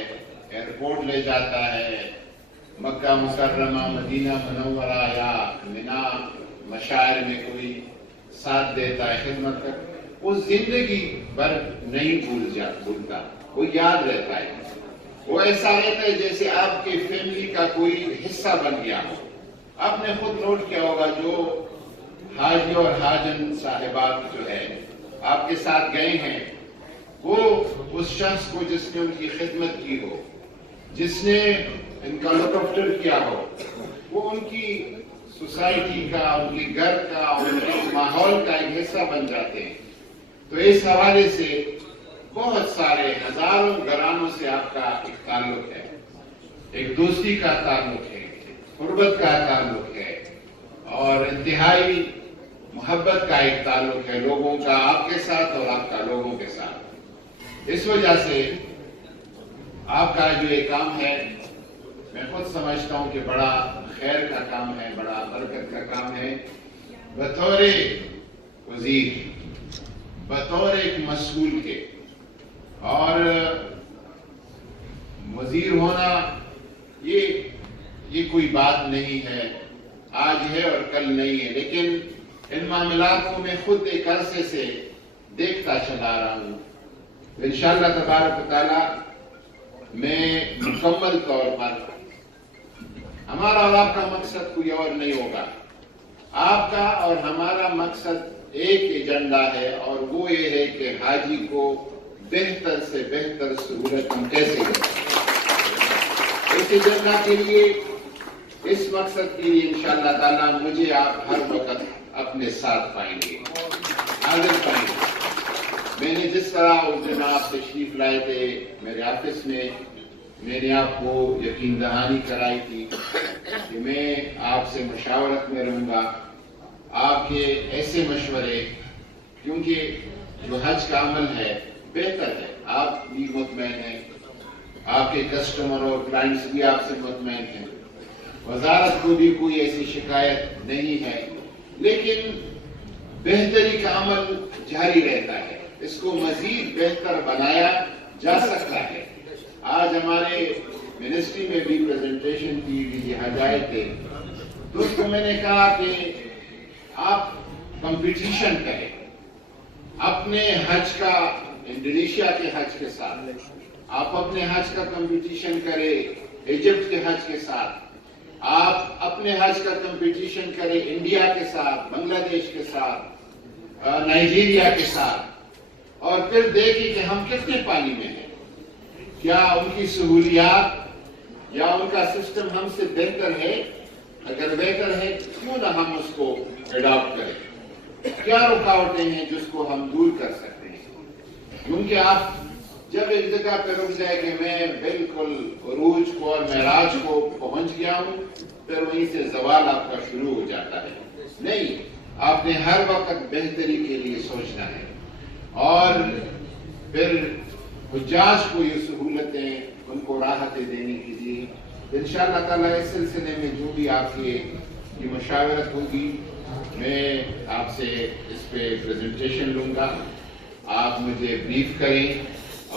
ایئرپورٹ لے جاتا ہے، مکہ مکرمہ، مدینہ منورہ یا منا مشاعر میں کوئی ساتھ دیتا ہے، خدمت کر، وہ زندگی بھر نہیں بھولتا، وہ یاد رہتا ہے، وہ ایسا رہتا ہے جیسے آپ کی فیملی کا کوئی حصہ بن گیا ہو۔ آپ نے خود نوٹ کیا ہوگا جو حاجی اور حاجن صاحبات جو ہے آپ کے ساتھ گئے ہیں، وہ اس شخص کو جس نے ان کی خدمت کی ہو، جس نے ان کا لک آفٹر کیا ہو، وہ ان کی سوسائٹی کا، ان کے گھر کا، ان کے ماحول کا ایک حصہ بن جاتے ہیں، تو اس حوالے سے بہت سارے ہزاروں گھرانوں سے آپ کا ایک تعلق ہے، ایک دوستی کا تعلق ہے، قربت کا تعلق ہے اور انتہائی محبت کا ایک تعلق ہے لوگوں کا آپ کے ساتھ اور آپ کا لوگوں کے ساتھ۔ اس وجہ سے آپ کا جو یہ کام ہے میں خود سمجھتا ہوں کہ بڑا خیر کا کام ہے، بڑا برکت کا کام ہے۔ بطور وزیر، بطور ایک مسئول کے، اور وزیر ہونا یہ کوئی بات نہیں ہے، آج ہے اور کل نہیں ہے، لیکن ان معاملات کو میں خود ایک عرصے سے دیکھتا چلا رہا ہوں۔ انشاءاللہ تبارک و تعالی میں مکمل طور پر، ہمارا اور آپ کا مقصد کوئی اور نہیں ہوگا، آپ کا اور ہمارا مقصد ایک ایجنڈا ہے، اور وہ یہ ہے کہ حاجی کو بہتر سے بہتر سہولت ہم کیسے دیں۔ اس ایجنڈا کے لیے، اس مقصد کے لیے انشاءاللہ تعالیٰ مجھے آپ ہر وقت اپنے ساتھ پائیں گے، حاضر پائیں گے۔ میں نے جس طرح اس دن آپ تشریف لائے تھے میرے آفس میں، میں نے آپ کو یقین دہانی کرائی تھی کہ میں آپ سے مشاورت میں رہوں گا، آپ کے ایسے مشورے، کیونکہ جو حج کا عمل ہے بہتر ہے، آپ بھی مطمئن ہیں، آپ کے کسٹمر اور کلائنٹس بھی آپ سے مطمئن ہیں، وزارت کو بھی کوئی ایسی شکایت نہیں ہے، لیکن بہتری کا عمل جاری رہتا ہے، اس کو مزید بہتر بنایا جا سکتا ہے۔ آج ہمارے منسٹری میں بھی پریزنٹیشن کی بھی حج آئے تھے، تو اس کو میں نے کہا کہ آپ کمپٹیشن کریں اپنے حج کا، انڈونیشیا کے حج کے ساتھ، آپ اپنے حج کا کمپٹیشن کریں ایجپٹ کے حج کے ساتھ، آپ اپنے حج کا کمپٹیشن کریں انڈیا کے ساتھ، بنگلہ دیش کے ساتھ، نائجیریا کے ساتھ، اور پھر دیکھیں کہ ہم کتنے پانی میں ہیں، کیا ان کی سہولیات یا ان کا سسٹم ہم سے بہتر ہے؟ اگر بہتر ہے کیوں نہ ہم اس کو اڈاپٹ کریں؟ کیا رکاوٹیں ہیں جس کو ہم دور کر سکتے ہیں؟ کیونکہ آپ جب ایک جگہ پہ رک جائے کہ میں بالکل عروج کو اور معراج کو پہنچ گیا ہوں، پھر وہیں سے زوال آپ کا شروع ہو جاتا ہے. نہیں، آپ نے ہر وقت بہتری کے لیے سوچنا ہے، اور پھر حجاج کو یہ سہولتیں، ان کو راحتیں دینے کے لیے انشاءاللہ تعالیٰ اس سلسلے میں جو بھی آپ کی یہ مشاورت ہوگی، میں آپ سے اس پہ پریزنٹیشن لوں گا. آپ مجھے بریف کریں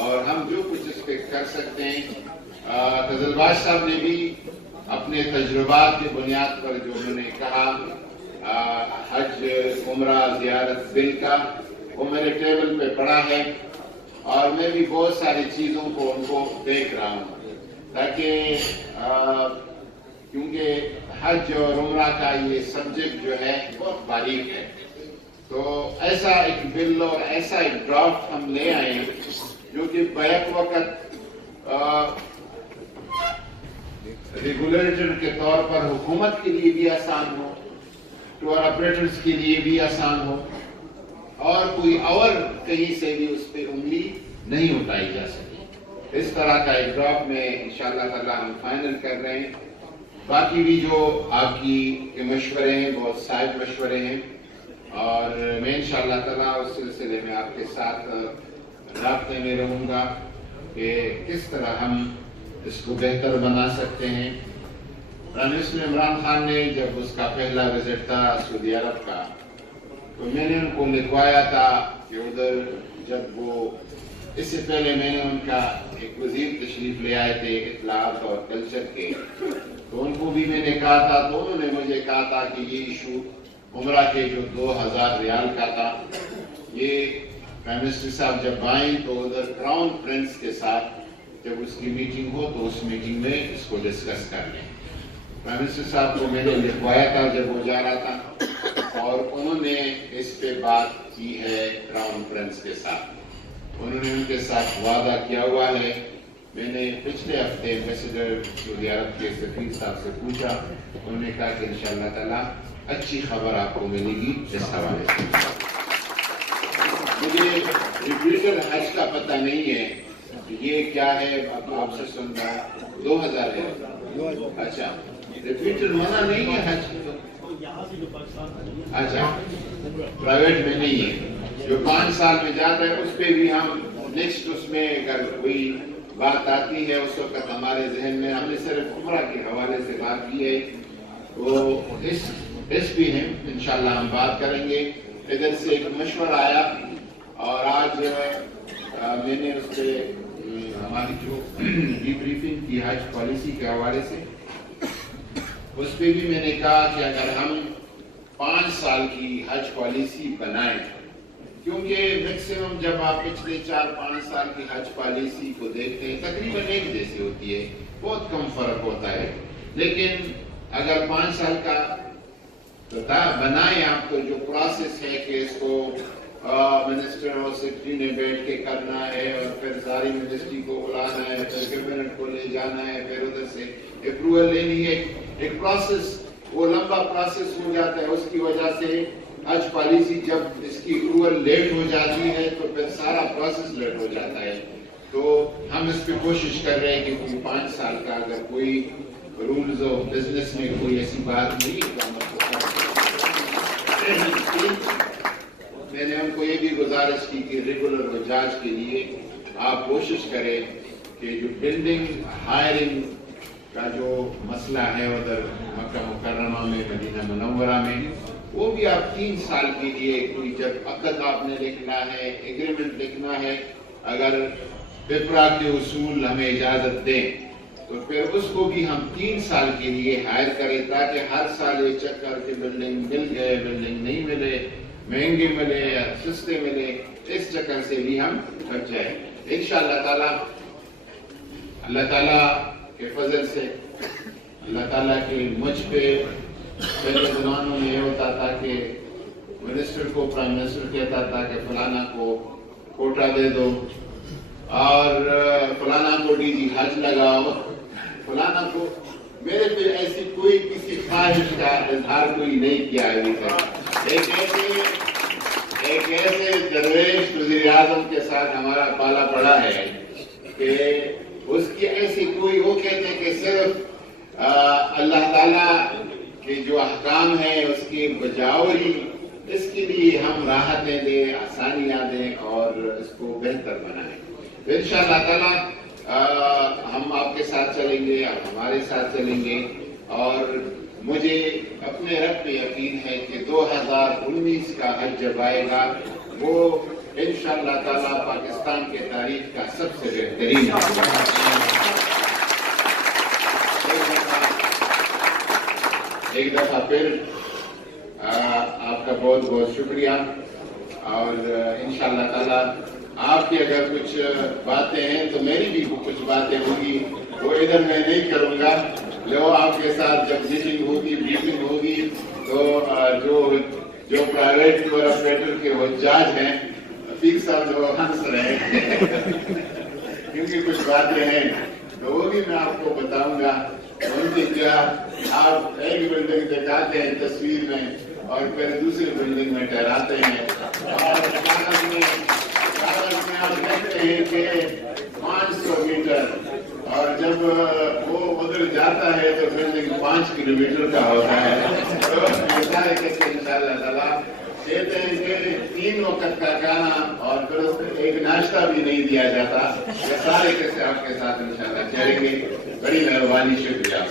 اور ہم جو کچھ اس پہ کر سکتے ہیں. قزلباش صاحب نے بھی اپنے تجربات کی بنیاد پر جو انہوں نے کہا حج عمرہ زیارت بل کا، وہ میرے ٹیبل پہ پڑا ہے، اور میں بھی بہت ساری چیزوں کو ان کو دیکھ رہا ہوں، تاکہ کیونکہ حج اور عمرہ کا یہ سبجیکٹ جو ہے بہت باریک ہے، تو ایسا ایک بل اور ایسا ایک ڈرافٹ ہم لے آئے جو کہ بیک وقت ریگولیٹر کے طور پر حکومت کے لیے بھی آسان ہو، ٹور آپریٹرز کے لیے بھی آسان ہو، اور کوئی اور کہیں سے بھی اس پہ انگلی نہیں اٹھائی جا سکے. اس طرح کا ایک ڈرافٹ میں انشاءاللہ تعالی ہم فائنل کر رہے ہیں. باقی بھی جو آپ کی مشورے ہیں بہت صاحب مشورے ہیں، اور میں انشاءاللہ تعالی اس سلسلے میں آپ کے ساتھ رابطے میں رہوں گا کہ کس طرح ہم اس کو بہتر بنا سکتے ہیں. پرائم منسٹر عمران خان نے جب اس کا پہلا وزٹ تھا سعودی عرب کا، تو میں نے ان کو لکھوایا تھا کہ ادھر جب وہ اس سے پہلے میں نے ان کا ایک وزیر تشریف لے آئے تھے اطلاعات اور کلچر کے، تو ان کو بھی میں نے کہا تھا، تو انہوں نے مجھے کہا تھا کہ یہ ایشو عمرہ کے جو 2000 ریال کا تھا، یہ پرائم منسٹر صاحب جب آئیں تو ادھر کراؤن پرنس کے ساتھ جب اس کی میٹنگ ہو تو اس میٹنگ میں اس کو ڈسکس کر لیں. پرائم منسٹر صاحب کو میں نے لکھوایا تھا جب وہ جا رہا تھا، اور انہوں نے اس پہ بات کی ہے کراؤن پرنس کے ساتھ. انہوں نے ان کے ساتھ وعدہ کیا ہوا ہے. میں نے پچھلے ہفتے ایمبیسڈر سعودی عرب کے سفیر صاحب سے پوچھا، انہوں نے کہا کہ انشاءاللہ تعالیٰ اچھی خبر آپ کو ملے گی اس حوالے سے. مجھے ریپیٹر حج کا پتہ نہیں ہے، یہ کیا ہے، آپ سے سن رہا 2000 ہے. اچھا، ریپیٹر منع نہیں ہے حج؟ اچھا، پرائیویٹ میں نہیں ہے. جو 5 سال میں جاتا ہے اس پہ بھی ہم نیکسٹ اس میں اگر کوئی بات آتی ہے اس وقت ہمارے ذہن میں، ہم نے صرف عمرہ کے حوالے سے بات کی ہے، تو اس بھی ہیں انشاءاللہ ہم بات کریں گے. ادھر سے ایک مشورہ آیا، اور آج میں نے اس سے ہماری جو ڈی بریفنگ کی حج پالیسی کے حوالے سے، اس پہ بھی میں نے کہا کہ اگر ہم 5 سال کی حج پالیسی بنائیں، کیونکہ میکسیمم جب آپ پچھلے 4-5 سال کی حج پالیسی کو دیکھتے ہیں تقریباً ایک جیسی ہوتی ہے، بہت کم فرق ہوتا ہے. لیکن اگر 5 سال کا بنائیں آپ، تو جو پروسیس ہے کہ اس کو منسٹر اور سیکرٹری نے بیٹھ کے کرنا ہے، اور پھر ساری منسٹری کو بلانا ہے، پھر کیبنٹ کو لے جانا ہے، پھر ادھر سے اپروول لینی ہے، ایک پروسیس، وہ لمبا پروسیس ہو جاتا ہے. اس کی وجہ سے حج پالیسی جب اس کی اپروول لیٹ ہو جاتی ہے تو پھر سارا پروسیس لیٹ ہو جاتا ہے. تو ہم اس پہ کوشش کر رہے ہیں کہ کوئی 5 سال کا اگر کوئی رولز آف بزنس میں کوئی ایسی بات نہیں، میں نے ان کو یہ بھی گزارش کی کہ ریگولر حجاج کے لیے آپ کوشش کریں کہ جو بلڈنگ ہائرنگ کا جو مسئلہ ہے ادھر مکہ مکرمہ میں، مدینہ منورہ میں، وہ بھی آپ 3 سال کے لیے کوئی جب عقد آپ نے لکھنا ہے، ایگریمنٹ لکھنا ہے، اگر پپرا کے اصول ہمیں اجازت دیں تو پھر اس کو بھی ہم 3 سال کے لیے ہائر کریں، تاکہ ہر سال یہ چکر کہ بلڈنگ مل گئے، بلڈنگ نہیں ملے، مہنگے ملے یا سستے ملے، اس چکر سے بھی ہم بچ جائیں. انشاءاللہ تعالیٰ اللہ تعالیٰ کے فضل سے، اللہ تعالیٰ کی مجھ پہ پہلے زمانوں میں یہ ہوتا تھا کہ منسٹر کو پرائم منسٹر کہتا تھا کہ فلانا کو کوٹا دے دو، اور فلانا کو ڈی جی حج لگاؤ، فلانا کو. میرے پہ ایسی کوئی کسی خواہش کا اظہار کوئی نہیں کیا ہے. ایک ایسے درویش وزیر اعظم کے ساتھ ہمارا پالا پڑا ہے کہ اس کی ایسی کوئی وہ کہتے ہیں کہ صرف اللہ تعالیٰ کے جو احکام ہیں اس کی بجاوری، اس کے لیے ہم راحتیں دیں، آسانیاں دیں اور اس کو بہتر بنائیں. تو انشاءاللہ تعالیٰ ہم آپ کے ساتھ چلیں گے، آپ ہمارے ساتھ چلیں گے، اور مجھے اپنے رب پہ یقین ہے کہ 2019 کا حج جب آئے گا وہ انشاءاللہ تعالیٰ پاکستان کے تاریخ کا سب سے بہترین ایک دفعہ پھر آپ کا بہت بہت شکریہ. اور انشاءاللہ تعالیٰ آپ کی اگر کچھ باتیں ہیں تو میری بھی کچھ باتیں ہوگی، وہ ادھر میں نہیں کروں گا. لو آپ کے ساتھ جب میٹنگ ہوگی، briefing ہوگی، تو جو پرائیویٹ ٹور آپریٹر کے وہ جج ہیں فیق صاحب جو ہنس رہے ہیں کیونکہ کچھ باتیں ہیں تو وہ بھی میں آپ کو بتاؤں گا. ان کی کیا آپ ایک بلڈنگ دکھاتے ہیں تصویر میں اور پھر دوسری بلڈنگ میں ٹھہراتے ہیں، اور کاغذ میں آپ کہتے ہیں کہ 500 میٹر، اور جب وہ ادھر جاتا ہے تو بلڈنگ 5 کلومیٹر کا ہوتا ہے. تو سارے کہتے ہیں انشاءاللہ تعالیٰ کہتے ہیں کہ 3 وقت کا کھانا اور پھر اس میں ایک ناشتہ بھی نہیں دیا جاتا. یہ سارے کیسے آپ کے ساتھ انشاءاللہ چلیں گے. بڑی مہربانی، شکریہ.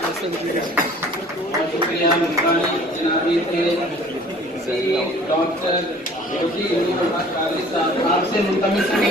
بہت شکریہ. جنابی تھے ڈاکٹر صاحب، آپ سے منتمس